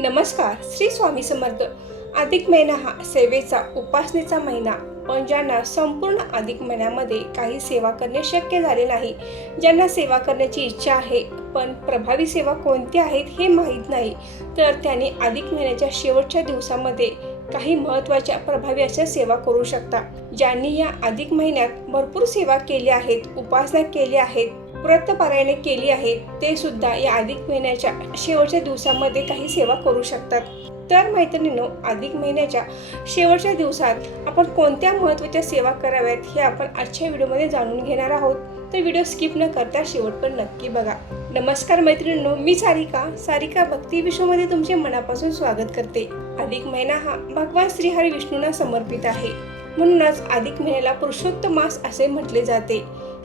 नमस्कार. श्री स्वामी समर्थ. अधिक महिना हा सेवेचा, उपासनेचा महिना. पण ज्यांना संपूर्ण अधिक महिन्यामध्ये काही सेवा करणे शक्य झाले नाही, ज्यांना सेवा करण्याची इच्छा आहे पण प्रभावी सेवा कोणत्या आहेत हे माहीत नाही, तर त्यांनी अधिक महिन्याच्या शेवटच्या दिवसामध्ये काही महत्त्वाच्या प्रभावी अशा सेवा करू शकता. ज्यांनी या अधिक महिन्यात भरपूर सेवा केल्या आहेत, उपासना केल्या आहेत, व्रतपारायणे केली आहेत, ते सुद्धा या अधिक महिन्याच्या शेवटच्या दिवसामध्ये काही सेवा करू शकतात. तर मैत्रिणींनो, अधिक महिन्याच्या शेवटच्या दिवसात आपण कोणत्या महत्त्वाच्या सेवा कराव्यात हे आपण आजच्या व्हिडिओमध्ये जाणून घेणार आहोत. तर व्हिडिओ स्किप न करता शेवटपर्यंत नक्की बघा. नमस्कार मैत्रिणींनो, मी सारिका भक्ती विश्वमध्ये तुमचे मनापासून स्वागत करते. अधिक महिना हा भगवान श्री हरी विष्णूंना समर्पित आहे, म्हणूनच अधिक महिन्याला पुरुषोत्तम मास असे म्हटले जाते.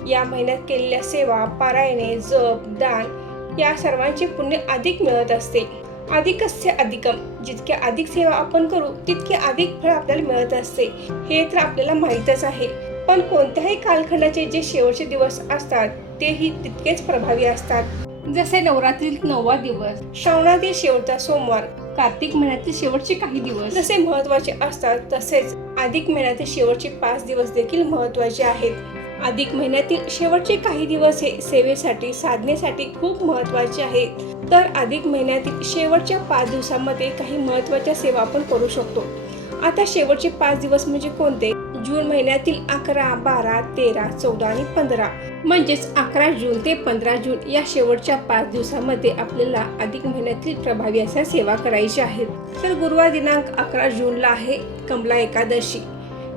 या महिन्यात केलेल्या सेवा, पारायणे, जप, दान या सर्वांचे पुण्य अधिक मिळत असते. अधिकस्य अधिकम, जितके अधिक सेवा आपण करू तितके अधिक फळ आपल्याला मिळत असते, हे तर आपल्याला माहीतच आहे. पण कोणत्याही कालखंडाचे जे शेवटचे दिवस असतात तेही तितकेच प्रभावी असतात. जसे नवरात्रीतील 9वा दिवस, श्रावणातील शेवटचा सोमवार, कार्तिक महिन्यातील शेवटचे काही दिवस जसे महत्त्वाचे असतात, तसेच अधिक महिन्यातील शेवटचे 5 दिवस देखील महत्त्वाचे आहेत. अधिक महिन्यातील शेवटचे काही दिवस हे सेवेसाठी, साधनेसाठी खूप महत्त्वाचे आहेत. तर अधिक महिन्यातील शेवटच्या 5 दिवसांमध्ये काही महत्त्वाच्या सेवा आपण करू शकतो. आता शेवटचे 5 दिवस म्हणजे कोणते? जून महिन्यातील 11, 12, 13, 14 आणि 15, म्हणजेच 11 जून ते 15 जून या शेवटच्या 5 दिवसामध्ये आपल्याला अधिक महिन्यातील प्रभावी अशा सेवा करायच्या आहेत. तर गुरुवार दिनांक 11 जूनला आहे कमला एकादशी.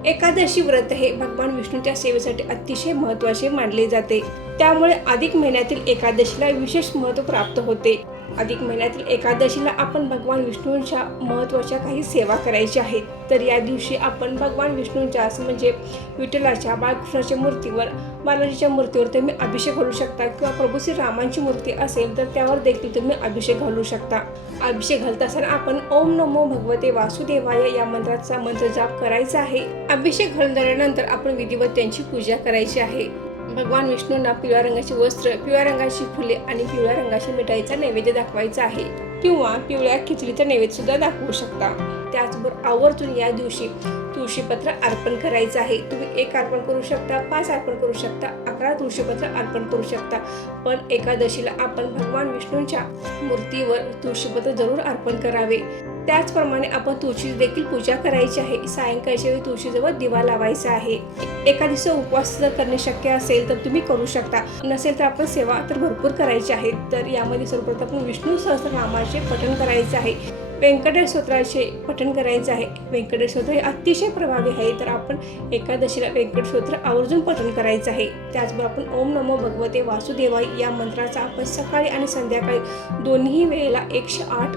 एकादशी व्रत हे भगवान विष्णूच्या सेवेसाठी अतिशय महत्त्वाचे मानले जाते. त्यामुळे अधिक महिन्यातील एकादशीला विशेष महत्त्व प्राप्त होते. अधिक महिन्यातील एकादशीला आपण भगवान विष्णूंच्या महत्त्वाच्या काही सेवा करायच्या आहेत. तर या दिवशी आपण भगवान विष्णूंच्या म्हणजे विठ्ठलाच्या, बाळकृष्णाच्या मूर्तीवर, बालाजीच्या मूर्तीवर तुम्ही अभिषेक घालू शकता, किंवा प्रभू श्री रामांची मूर्ती असेल तर त्यावर देखील तुम्ही अभिषेक घालू शकता. अभिषेक घालत असताना आपण ओम नमो भगवते वासुदेवाय या मंत्राचा मंत्र जाप करायचा आहे. अभिषेक घालून झाल्यानंतर आपण विधिवत त्यांची पूजा करायची आहे. भगवान विष्णूंना पिवळ्या रंगाची वस्त्र, पिवळ्या रंगाची फुले आणि पिवळ्या रंगाच्या मिठाईचा नैवेद्य दाखवायचा आहे, किंवा पिवळ्या खिचडीचा नैवेद्य सुद्धा दाखवू शकता. त्याचबरोबर आवर्जून या दिवशी तुळशीपत्र अर्पण करायचं आहे. तुम्ही 1 अर्पण करू शकता, 5 अर्पण करू शकता, 11 तुळशीपत्र अर्पण करू शकता. पण एकादशीला आपण भगवान विष्णूंच्या मूर्तीवर तुळशीपत्र जरूर अर्पण करावे. त्याचप्रमाणे आपण तुळशी देखील पूजा करायची आहे. सायंकाळच्या वेळी तुळशीजवळ दिवा लावायचा आहे. एकादशीचा उपवास जर करणे शक्य असेल तर तुम्ही करू शकता, नसेल तर आपण सेवा तर भरपूर करायची आहे. तर यामध्ये सर्वप्रथम आपण विष्णू सहस्रनामाचे पठण करायचे आहे, व्यंकटेश स्तोत्राचे पठण करायचे आहे. व्यंकटेश स्तोत्र हे अतिशय प्रभावी आहे, तर आपण एकादशीला व्यंकट स्तोत्र आवर्जून पठण करायचं आहे. त्याचबरोबर आपण ओम नमो भगवते वासुदेवाय या मंत्राचा आपण सकाळी आणि संध्याकाळी दोन्ही वेळेला 108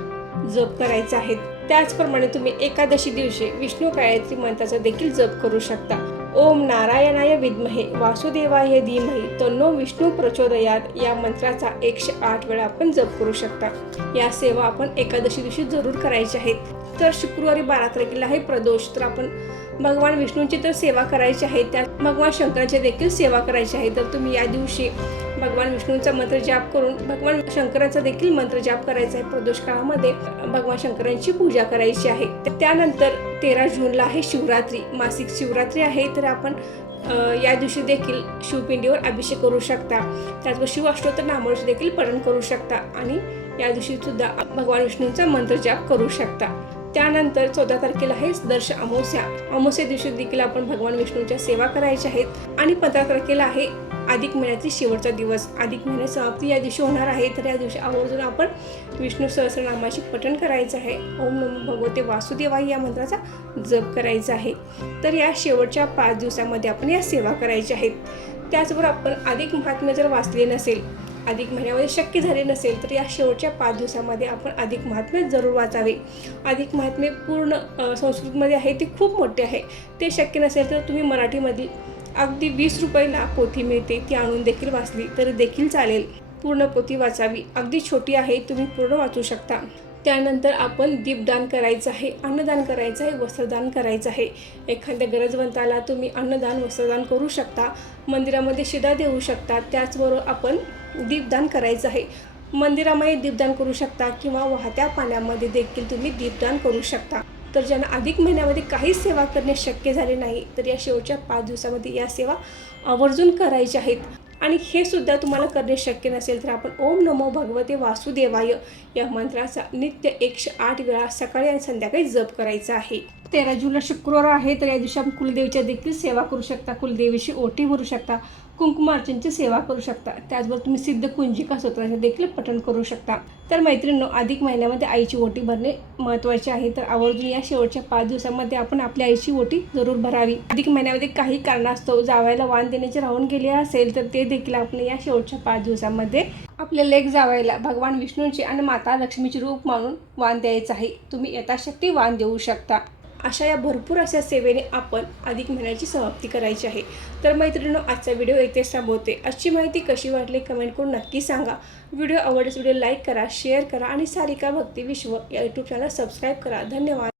जप करायचे आहेत. त्याचप्रमाणे तुम्ही एकादशी दिवशी विष्णू गायत्री मंत्राचा देखील जप करू शकता. ओम नारायणाय विद्महे वासुदेवाय धीमहि तन्नो विष्णू प्रचोदयात या मंत्राचा 108 वेळा आपण जप करू शकता. या सेवा आपण एकादशी दिवशी जरूर करायच्या आहेत. तर शुक्रवारी 12 तारखेला आहे प्रदोष, तर आपण भगवान विष्णूंची तर सेवा करायची आहे, त्यात भगवान शंकराची देखील सेवा करायची आहे. तर तुम्ही या दिवशी भगवान विष्णूंचा मंत्र जाप करून भगवान शंकराचा देखील मंत्र जाप करायचा आहे. प्रदोष काळामध्ये भगवान शंकरांची पूजा करायची आहे. त्यानंतर 13 जूनला आहे शिवरात्री, मासिक शिवरात्री आहे. तर आपण या दिवशी देखील शिवपिंडीवर अभिषेक करू शकता. त्याचबरोबर शिवाष्टोत्तर नामावली देखील पठण करू शकता आणि या दिवशी सुद्धा भगवान विष्णूंचा मंत्र जाप करू शकता. त्यानंतर 14 तारखेला आहे दर्श अमावस्या. अमावस्या दिवशी देखील आपण भगवान विष्णूंच्या सेवा करायच्या आहेत. आणि 15 तारखेला आहे अधिक महिन्यातील शेवटचा दिवस. अधिक महिन्याची समाप्ती या दिवशी होणार आहे. तर या दिवशी आवर्जून आपण विष्णू सहस्रनामाचे पठण करायचं आहे. ओम नमो भगवते वासुदेवाय या मंत्राचा जप करायचा आहे. तर या शेवटच्या 5 दिवसामध्ये आपण या सेवा करायच्या आहेत. त्याचबरोबर आपण अधिक महात्म्य जर वाचले नसेल, अधिक महिन्यामध्ये शक्य झाले नसेल, तर या शेवटच्या 5 दिवसामध्ये आपण अधिक महात्म्य जरूर वाचावे. अधिक महात्म्य पूर्ण संस्कृतमध्ये आहे, ते खूप मोठे आहे. ते शक्य नसेल तर तुम्ही मराठीमध्ये अगदी 20 रुपयाला पोथी मिळते, ती आणून देखील वाचली तर देखील चालेल. पूर्ण पोथी वाचावी, अगदी छोटी आहे, तुम्ही पूर्ण वाचू शकता. त्यानंतर आपण दीपदान करायचं आहे, अन्नदान करायचं आहे, वस्त्रदान करायचं आहे. एखाद्या गरजवंताला तुम्ही अन्नदान, वस्त्रदान करू शकता, मंदिरामध्ये शिदा देऊ शकता. त्याचबरोबर आपण दीपदान करायचं आहे. मंदिरामध्ये दीपदान करू शकता किंवा वाहत्या पाण्यामध्ये देखील तुम्ही दीपदान करू शकता. तर ज्यांना अधिक महिन्यामध्ये काहीच सेवा करणे शक्य झाले नाही तर या शेवटच्या 5 दिवसामध्ये या सेवा आवर्जून करायच्या आहेत. आणि हे सुद्धा तुम्हाला करणे शक्य नसेल तर आपण ओम नमो भगवते वासुदेवाय या मंत्राचा नित्य 108 वेळा सकाळी आणि संध्याकाळी जप करायचा आहे. 13 जूनला शुक्रवार आहे तर या दिवशी आपण कुलदेवीच्या देखील सेवा करू शकता, कुलदेवीची ओटी भरू शकता, कुंकुमार्चनची सेवा करू शकता. त्याचबरोबर तुम्ही सिद्ध कुंजिका स्तोत्राचे देखील पठण करू शकता. तर मैत्रिणींनो, अधिक महिन्यामध्ये आईची ओटी भरणे महत्त्वाचे आहे. तर आवर्जून या शेवटच्या 5 दिवसांमध्ये आपण आपल्या आईची ओटी जरूर भरावी. अधिक महिन्यामध्ये काही कारणास्तव जावयाला वाण देण्याचे राहून गेले असेल तर ते देखील आपण या शेवटच्या 5 दिवसांमध्ये आपल्या लेक जावयाला भगवान विष्णूंचे आणि माता लक्ष्मीचे रूप मानून वाण द्यायचं आहे. तुम्ही यथाशक्ती वाण देऊ शकता. अशा या भरपूर अशा सेवेने आपण अधिक महिन्याची समाप्ती करायची आहे. तर मैत्रिणींनो, आजचा व्हिडिओ इथेच थांबवते. आजची माहिती कशी वाटली कमेंट करून नक्की सांगा. व्हिडिओ आवडल्यास व्हिडिओ लाईक करा, शेअर करा आणि सारिका भक्ती विश्व या यूट्यूब चॅनल सबस्क्राईब करा. धन्यवाद.